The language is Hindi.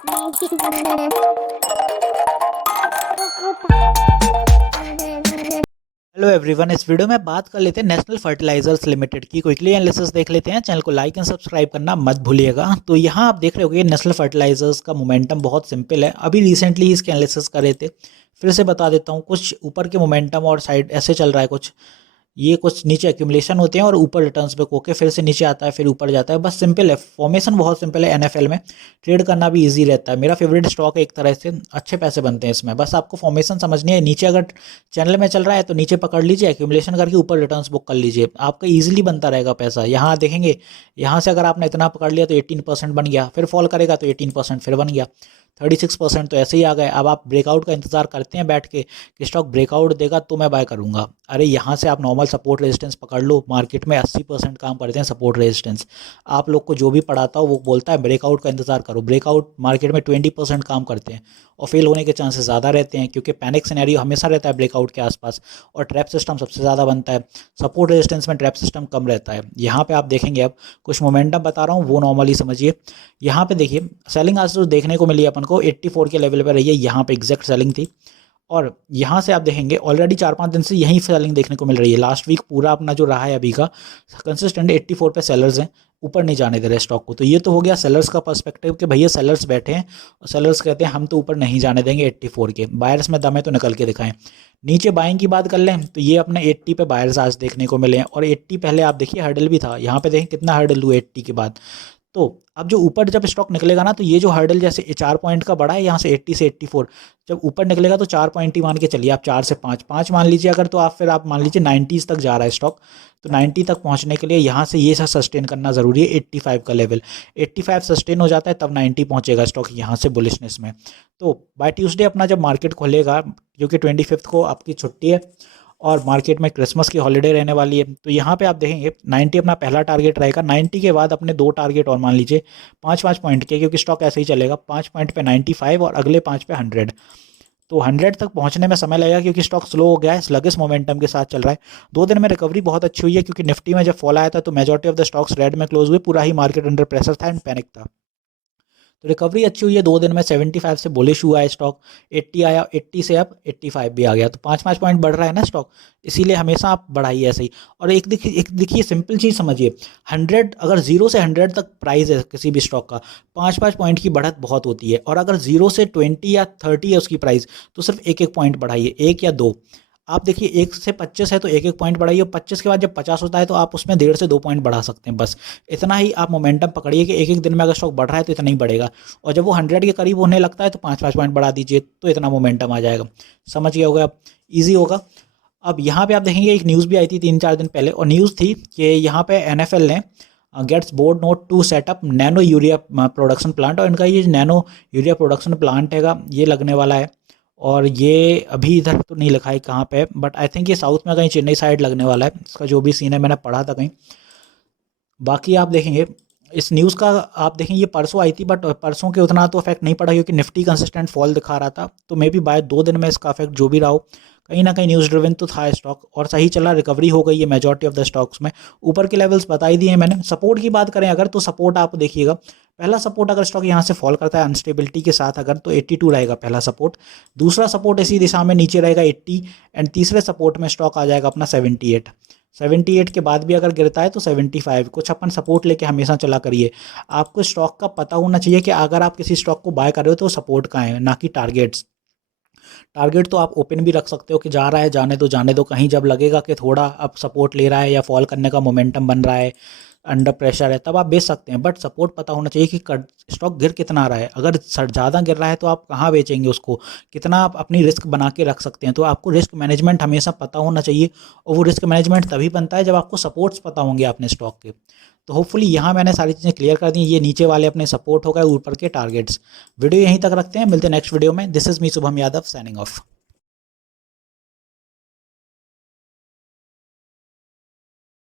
हेलो एवरीवन, इस वीडियो में बात कर लेते हैं नेशनल फर्टिलाइजर्स लिमिटेड की। क्विकली एनालिसिस देख लेते हैं। चैनल को लाइक एंड सब्सक्राइब करना मत भूलिएगा। तो यहाँ आप देख रहे होंगे नेशनल फर्टिलाइजर्स का मोमेंटम बहुत सिंपल है। अभी रिसेंटली इसके एनालिसिस कर रहे थे, फिर से बता देता हूँ। कुछ ऊपर के मोमेंटम और साइड ऐसे चल रहा है, कुछ ये कुछ नीचे एक्यूमुलेशन होते हैं और ऊपर रिटर्न्स पे होके फिर से नीचे आता है, फिर ऊपर जाता है। बस सिंपल है, फॉर्मेशन बहुत सिंपल है। एनएफएल में ट्रेड करना भी इजी रहता है। मेरा फेवरेट स्टॉक है, एक तरह से अच्छे पैसे बनते हैं इसमें। बस आपको फॉर्मेशन समझनी है। नीचे अगर चैनल में चल रहा है तो नीचे पकड़ लीजिए, एक्यूमुलेशन करके ऊपर रिटर्न्स बुक कर लीजिए, आपका ईजिली बनता रहेगा पैसा। यहाँ देखेंगे, यहाँ से अगर आपने इतना पकड़ लिया तो 18% बन गया, फिर फॉल करेगा तो 18% फिर बन गया, 36% तो ऐसे ही आ गए। अब आप ब्रेकआउट का इंतजार करते हैं बैठ के कि स्टॉक ब्रेकआउट देगा तो मैं बाय करूंगा। अरे यहाँ से आप नॉर्मल सपोर्ट रेजिस्टेंस पकड़ लो। मार्केट में 80% काम करते हैं सपोर्ट रेजिस्टेंस। आप लोग को जो भी पढ़ाता हो वो बोलता है ब्रेकआउट का इंतजार करो। ब्रेकआउट मार्केट में 20% काम करते हैं और फेल होने के चांसेस ज़्यादा रहते हैं, क्योंकि पैनिक सिनेरियो हमेशा रहता है ब्रेकआउट के आसपास, और ट्रैप सिस्टम सबसे ज़्यादा बनता है। सपोर्ट रेजिस्टेंस में ट्रैप सिस्टम कम रहता है। यहाँ पे आप देखेंगे, अब कुछ मोमेंटम बता रहा हूँ वो नॉर्मली समझिए। यहाँ पे देखिए सेलिंग आज तो देखने को मिली अपन को 84 के लेवल पर रही है। यहाँ पे एग्जैक्ट सेलिंग थी, और यहाँ से आप देखेंगे ऑलरेडी 4-5 दिन से यहीं सेलिंग देखने को मिल रही है। लास्ट वीक पूरा अपना जो रहा है अभी का कंसिस्टेंट 84 पे सेलर्स हैं, ऊपर नहीं जाने दे रहे स्टॉक को। तो ये तो हो गया सेलर्स का पर्सपेक्टिव कि भैया सेलर्स बैठे हैं और सेलर्स कहते हैं हम तो ऊपर नहीं जाने देंगे 84 के। बायर्स में दम है तो निकल के दिखाएं। नीचे बाइंग की बात कर लें तो ये अपने 80 पे बायर्स आज देखने को मिले हैं, और 80 पहले आप देखिए हर्डल भी था। यहाँ पे देखें कितना हर्डल हुआ 80 के बाद। तो अब जो ऊपर जब स्टॉक निकलेगा ना, तो ये जो हर्डल जैसे 4 पॉइंट का बढ़ा है यहाँ से 80 से 84, जब ऊपर निकलेगा तो 4 पॉइंट ही मान के चलिए आप। 4 से 5 मान लीजिए अगर, तो आप फिर आप मान लीजिए 90s तक जा रहा है स्टॉक। तो 90 तक पहुँचने के लिए यहाँ से ये सब सस्टेन करना ज़रूरी है। 85 का लेवल, 85 सस्टेन हो जाता है तब 90 पहुँचेगा स्टॉक यहाँ से बुलिशनेस में। तो बाय ट्यूसडे अपना जब मार्केट खोलेगा, जो कि 25 को आपकी छुट्टी है और मार्केट में क्रिसमस की हॉलीडे रहने वाली है, तो यहाँ पे आप देखेंगे 90 अपना पहला टारगेट रहेगा। 90 के बाद अपने 2 टारगेट और मान लीजिए 5-5 पॉइंट के, क्योंकि स्टॉक ऐसे ही चलेगा। 5 पॉइंट पे 95 और अगले 5 पे 100। तो 100 तक पहुंचने में समय लगेगा, क्योंकि स्टॉक स्लो हो गया है, स्लगिश मोमेंटम के साथ चल रहा है। 2 दिन में रिकवरी बहुत अच्छी हुई है, क्योंकि निफ्टी में जब फॉल आया था तो majority of the stocks red में क्लोज हुए। पूरा ही मार्केट अंडर प्रेशर था एंड पैनिक था। तो रिकवरी अच्छी हुई है 2 दिन में। 75 से बुलिश हुआ है स्टॉक, 80 आया, 80 से अब 85 भी आ गया। तो 5-5 पॉइंट बढ़ रहा है ना स्टॉक, इसीलिए हमेशा आप बढ़ाइए ऐसे ही। और एक देखिए सिंपल चीज़ समझिए, 100 अगर 0 से 100 तक प्राइस है किसी भी स्टॉक का, 5-5 पॉइंट की बढ़त बहुत होती है। और अगर 0 से 20 या 30 है उसकी प्राइस, तो सिर्फ 1-1 पॉइंट बढ़ाइए, 1 या 2। आप देखिए 1 से 25 है तो 1-1 पॉइंट बढ़ाइए, 25 के बाद जब 50 होता है तो आप उसमें 1.5 से 2 पॉइंट बढ़ा सकते हैं। बस इतना ही आप मोमेंटम पकड़िए कि एक एक दिन में अगर स्टॉक बढ़ रहा है तो इतना ही बढ़ेगा, और जब वो 100 के करीब होने लगता है तो 5-5 पॉइंट बढ़ा दीजिए, तो इतना मोमेंटम आ जाएगा। समझ गया होगा, ईजी होगा। अब यहाँ पे आप देखेंगे एक न्यूज़ भी आई थी 3-4 दिन पहले, और न्यूज़ थी कि यहाँ पे एनएफएल ने gets board nod to set up nano urea production plant. और इनका ये नैनो यूरिया प्रोडक्शन प्लांट हैगा, ये लगने वाला है। और ये अभी इधर तो नहीं लिखा है कहाँ पे, बट आई थिंक ये साउथ में कहीं चेन्नई साइड लगने वाला है। इसका जो भी सीन है मैंने पढ़ा था कहीं। बाकी आप देखेंगे इस न्यूज़ का, आप देखें ये परसों आई थी, बट परसों के उतना तो इफेक्ट नहीं पड़ा, क्योंकि निफ्टी कंसिस्टेंट फॉल दिखा रहा था। तो मे बी बाय 2 दिन में इसका इफेक्ट जो भी रहा हो, कहीं ना कहीं न्यूज़ ड्रिवन तो था स्टॉक, और सही चला, रिकवरी हो गई है मेजॉरिटी ऑफ द स्टॉक्स में। ऊपर के लेवल्स बता ही दिए मैंने। सपोर्ट की बात करें अगर, तो सपोर्ट आप देखिएगा, पहला सपोर्ट अगर स्टॉक यहाँ से फॉल करता है अनस्टेबिलिटी के साथ अगर, तो 82 रहेगा पहला सपोर्ट। दूसरा सपोर्ट इसी दिशा में नीचे रहेगा 80, एंड तीसरे सपोर्ट में स्टॉक आ जाएगा अपना 78। 78 के बाद भी अगर गिरता है तो 75। कुछ अपन सपोर्ट लेके हमेशा चला करिए। आपको स्टॉक का पता होना चाहिए कि अगर आप किसी स्टॉक को बाय कर रहे हो तो सपोर्ट का है, ना कि टारगेट्स। टारगेट तो आप ओपन भी रख सकते हो कि जा रहा है जाने दो, कहीं जब लगेगा कि थोड़ा अब सपोर्ट ले रहा है या फॉल करने का मोमेंटम बन रहा है, अंडर प्रेशर है, तब आप बेच सकते हैं। बट सपोर्ट पता होना चाहिए कि स्टॉक गिर कितना रहा है। अगर ज़्यादा गिर रहा है तो आप कहाँ बेचेंगे उसको, कितना आप अपनी रिस्क बना के रख सकते हैं। तो आपको रिस्क मैनेजमेंट हमेशा पता होना चाहिए, और वो रिस्क मैनेजमेंट तभी बनता है जब आपको सपोर्ट्स पता होंगे अपने स्टॉक के। तो होपफुली यहाँ मैंने सारी चीज़ें क्लियर कर दी। ये नीचे वाले अपने सपोर्ट हो गए, ऊपर के टारगेट्स। वीडियो यहीं तक रखते हैं, मिलते हैं नेक्स्ट वीडियो में। This is me Shubham Yadav, signing off.